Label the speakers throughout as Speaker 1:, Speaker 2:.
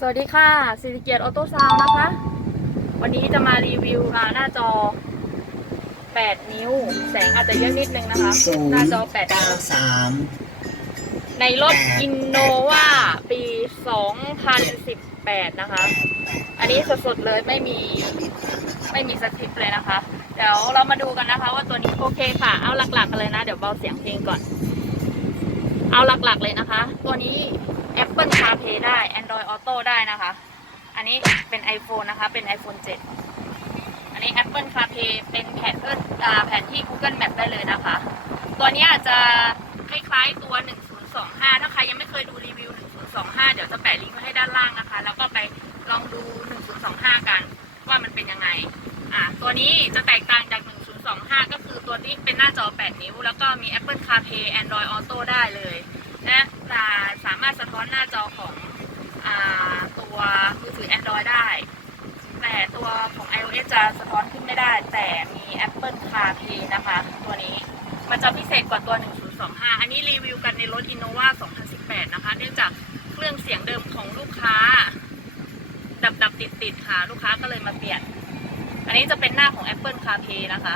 Speaker 1: สวัสดีค่ะสิริเกียรติออโต้ซาวนะคะ วันนี้จะมารีวิวอ่าหน้าจอ 8 นิ้ว แสงอาจจะเยอะนิดนึงนะคะ
Speaker 2: ศูนย์
Speaker 1: หน้าจอ8
Speaker 2: เก้า
Speaker 1: นิ้ว
Speaker 2: สาม
Speaker 1: ในรถ
Speaker 2: แปด
Speaker 1: Innova ปี 2018 นะคะ อันนี้สดๆเลยไม่มีไม่มีสคริปต์เลยนะคะ เดี๋ยวเรามาดูกันนะคะว่าตัวนี้โอเคค่ะ เอาหลักๆกันเลยนะ เดี๋ยวเบาเสียงเพลงก่อน เอาหลักๆเลยนะคะ ตัวนี้ Apple CarPlay ได้ Android Auto ได้นะคะ อันนี้เป็น iPhone นะคะ เป็น iPhone 7 อันนี้ Apple CarPlay เป็นแผนอ่าแผนที่ Google Map ได้เลยนะคะ ตัวนี้ยจะคล้ายๆตัว 1025 ถ้าใครยังไม่เคยดูรีวิว 1025 เดี๋ยวจะแปะลิงก์ไว้ให้ด้านล่างนะคะ แล้วก็ไปลองดู 1025 กันว่ามันเป็นยังไง อะตัวนี้จะแตกต่างจาก 1025 ก็คือตัวนี้เป็นหน้าจอ 8 นิ้ว แล้วก็มี Apple CarPlay Android Auto ได้เลยและอ่าสามารถสะท้อนหน้าจอของอ่าตัวมือถือ Android ได้ แต่ตัวของ iOS จะสะท้อนขึ้นไม่ได้ แต่มี Apple CarPlay นะคะ ตัวนี้มันจะพิเศษกว่าตัว 1025 อันนี้รีวิวกันในรถ Innova 2018 นะคะ เนื่องจากเครื่องเสียงเดิมของลูกค้า ดับดับติดติดค่ะ ลูกค้าก็เลยมาเปลี่ยน อันนี้จะเป็นหน้าของ Apple CarPlay นะคะ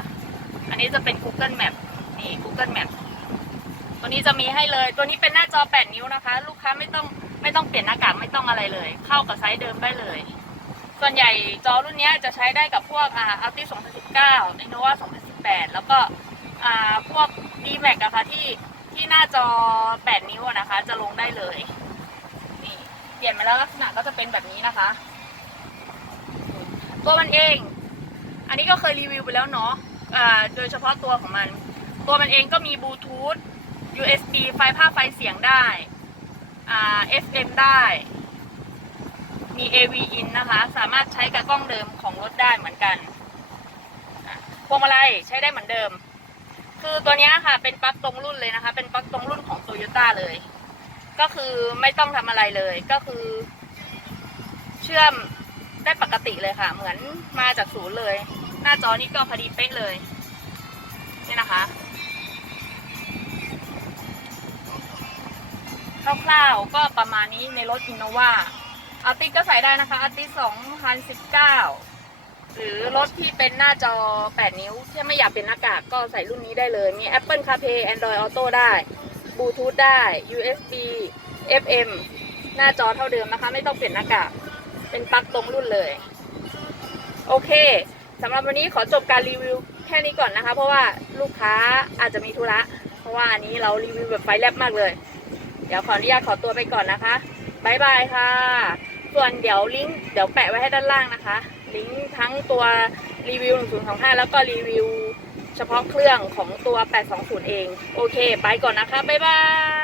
Speaker 1: อันนี้จะเป็น Google Map นี่ Google Map ตัวนี้จะมีให้เลย ตัวนี้เป็นหน้าจอ 8 นิ้วนะคะ ลูกค้าไม่ต้องไม่ต้องเปลี่ยนหน้ากากไม่ต้องอะไรเลย เข้ากับไซส์เดิมได้เลย ส่วนใหญ่จอรุ่นนี้จะใช้ได้กับพวกอ่า Altis 2019 Innova 2018 แล้วก็อ่าพวก D-Max อะคะที่ที่หน้าจอ 8 นิ้วนะคะ จะลงได้เลยนี่เปลี่ยนมาแล้วลักษณะก็จะเป็นแบบนี้นะคะ ตัวมันเอง อันนี้ก็เคยรีวิวไปแล้วเนาะอ่าโดยเฉพาะตัวของมัน ตัวมันเองก็มีบลูทูธ USB ไฟภาพไฟเสียงได้อ่า FM ได้ มี AV in นะคะ สามารถใช้กับกล้องเดิมของรถได้เหมือนกันพวงมาลัยใช้ได้เหมือนเดิม คือตัวนี้ค่ะ เป็นปลั๊กตรงรุ่นเลยนะคะ เป็นปลั๊กตรงรุ่นของ Toyota เลย ก็คือไม่ต้องทำอะไรเลย ก็คือ เชื่อมได้ปกติเลยค่ะ เหมือนมาจากศูนย์เลย หน้าจอนี้ก็พอดีเป๊ะเลย นี่นะคะคร่าวๆก็ประมาณนี้ในรถ Innova อาร์ติสก็ใส่ได้นะคะอาร์ติส2019หรือรถที่เป็นหน้าจอ 8 นิ้วที่ไม่อยากเป็นหน้ากากก็ใส่รุ่นนี้ได้เลย มี Apple CarPlay Android Auto ได้ Bluetooth ได้ USB FM หน้าจอเท่าเดิมนะคะ ไม่ต้องเปลี่ยนหน้ากาก เป็นปลั๊กตรงรุ่นเลย โอเคสำหรับวันนี้ขอจบการรีวิวแค่นี้ก่อนนะคะ เพราะว่าลูกค้าอาจจะมีธุระ เพราะว่าอันนี้เรารีวิวแบบไฟแลบมากเลย เดี๋ยวขออนุญาตขอตัวไปก่อนนะคะบายบายค่ะ ส่วนเดี๋ยวลิงก์เดี๋ยวแปะไว้ให้ด้านล่างนะคะ ลิงก์ทั้งตัวรีวิว 1025 แล้วก็รีวิวเฉพาะเครื่องของตัว 820 เอง โอเค ไปก่อนนะคะ บ๊ายบาย